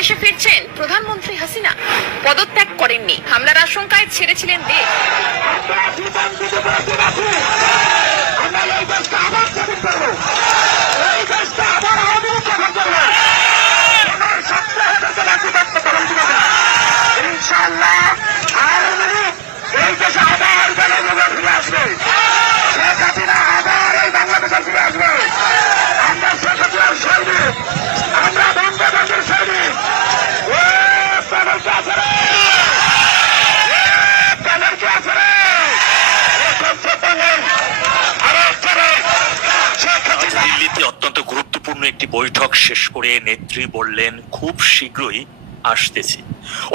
স্বদেশে ফিরছেন প্রধানমন্ত্রী হাসিনা। পদত্যাগ করেননি, হামলার আশঙ্কায় ছেড়েছিলেন দেশ। দিল্লিতে অত্যন্ত গুরুত্বপূর্ণ একটি বৈঠক শেষ করে নেত্রী বললেন খুব শীঘ্রই আসতেছি।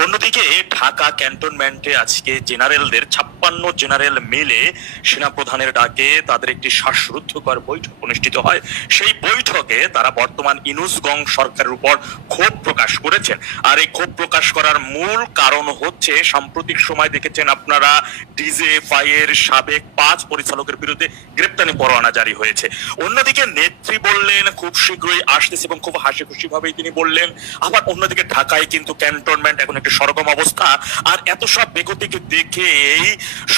অন্যদিকে ঢাকা ক্যান্টনমেন্টে আজকে জেনারেলদের 56 জেনারেল মিলে সেনাপ্রধানের ডাকে তাদের একটি শ্বাসরুদ্ধকর বৈঠক অনুষ্ঠিত হয়। সেই বৈঠকে তারা বর্তমান ইনুসগং সরকারের উপর ক্ষোভ প্রকাশ করেছেন। আর এই ক্ষোভ প্রকাশ করার মূল কারণ হচ্ছে সাম্প্রতিক সময় দেখেছেন আপনারা ডিজিএফআই এর সাবেক 5 পরিচালকের বিরুদ্ধে গ্রেপ্তারি পরোয়ানা জারি হয়েছে। অন্যদিকে নেত্রী বললেন খুব শীঘ্রই আসতেছে এবং খুব হাসি খুশি ভাবেই তিনি বললেন। আবার অন্যদিকে ঢাকায় কিন্তু ক্যান্টনমেন্ট এখন একটি সরগম অবস্থা। আর এত সব বেগতিকে দেখেই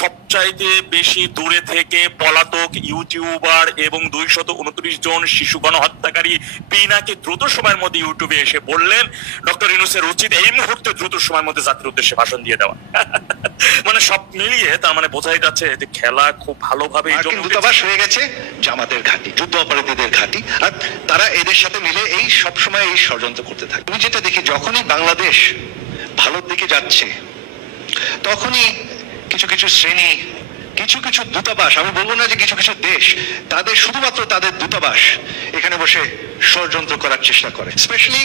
সবচাইতে বেশি দূরে থেকে পলাতক ইউটিউবার এবং 229 জন শিশু গণহত্যাকারী পিনাকে দ্রুত সময়ের মধ্যে ইউটিউবে এসে বললেন ডক্টর ইউনূসের উচিত এই মুহূর্তে দ্রুত সময়ের মধ্যে জাতির উদ্দেশ্যে ভাষণ দিয়ে দেওয়া। মানে সব মিলিয়ে তার মানে বোঝাই যাচ্ছে যে খেলা খুব ভালোভাবে দূতাবাস হয়ে গেছে জামাতের ঘাঁটি, যুদ্ধ অপরাধীদের ঘাঁটি। আর তারা এদের সাথে মিলে এই সবসময় এই ষড়যন্ত্র করতে থাকে। আমি যেটা দেখি যখনই বাংলাদেশ ভালোর দিকে যাচ্ছে তখনই কিছু কিছু শ্রেণী, কিছু কিছু দূতাবাস, আমি বলবো না যে কিছু কিছু দেশ, তাদের শুধুমাত্র তাদের দূতাবাস এখানে বসে ষড়যন্ত্র করার চেষ্টা করে, স্পেশালি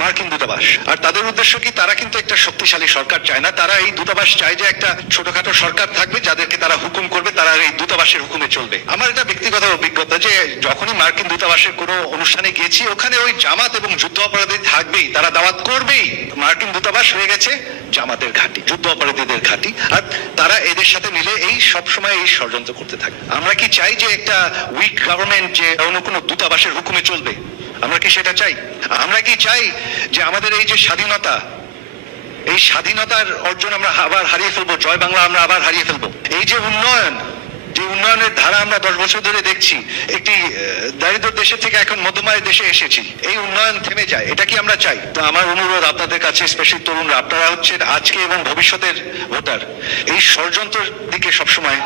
মার্কিন দূতাবাস। আর তাদের উদ্দেশ্য কি? তারা কিন্তু একটা শক্তিশালী সরকার চায় না, তারা এই দূতাবাস চায় যে একটা ছোটখাটো সরকার থাকবে যাদেরকে তারা হুকুম করবে, তারা এই দূতাবাসের হুকুমে চলবে। আমার এটা ব্যক্তিগত অভিজ্ঞতা যে যখনই মার্কিন দূতাবাসের কোনো অনুষ্ঠানে গেছি ওখানে ওই জামাত এবং যুদ্ধ অপরাধী থাকবেই, তারা দাওয়াত করবেই। মার্কিন দূতাবাস হয়ে গেছে জামাতের ঘাঁটি, যুদ্ধ অপরাধীদের ঘাঁটি। আর তারা এদের সাথে মিলে এই সবসময় এই ষড়যন্ত্র করতে থাকে। আমরা কি চাই যে একটা উইক গভর্নমেন্ট যে অন্য কোনো দূতাবাসের হুকুমে চলবে? আমরা কি সেটা চাই? আমরা কি চাই যে আমাদের এই যে স্বাধীনতা, এই স্বাধীনতার অর্জন আমরা আবার হারিয়ে ফেলবো? জয় বাংলা আমরা আবার হারিয়ে ফেলবো? এই যে উন্নয়ন, যে উন্নয়নের ধারা আমরা 10 বছর ধরে দেখছি, একটি দারিদ্র দেশের থেকে এখন মধ্যমায়ের দেশে এসেছি, এই উন্নয়ন থেমে যায়, এটা কি আমরা চাই? তো আমার অনুরোধ আপনাদের কাছে, স্পেশালি তরুণরা, আপনারা হচ্ছেন আজকে এবং ভবিষ্যতের ভোটার, এই ষড়যন্ত্রের দিকে সবসময়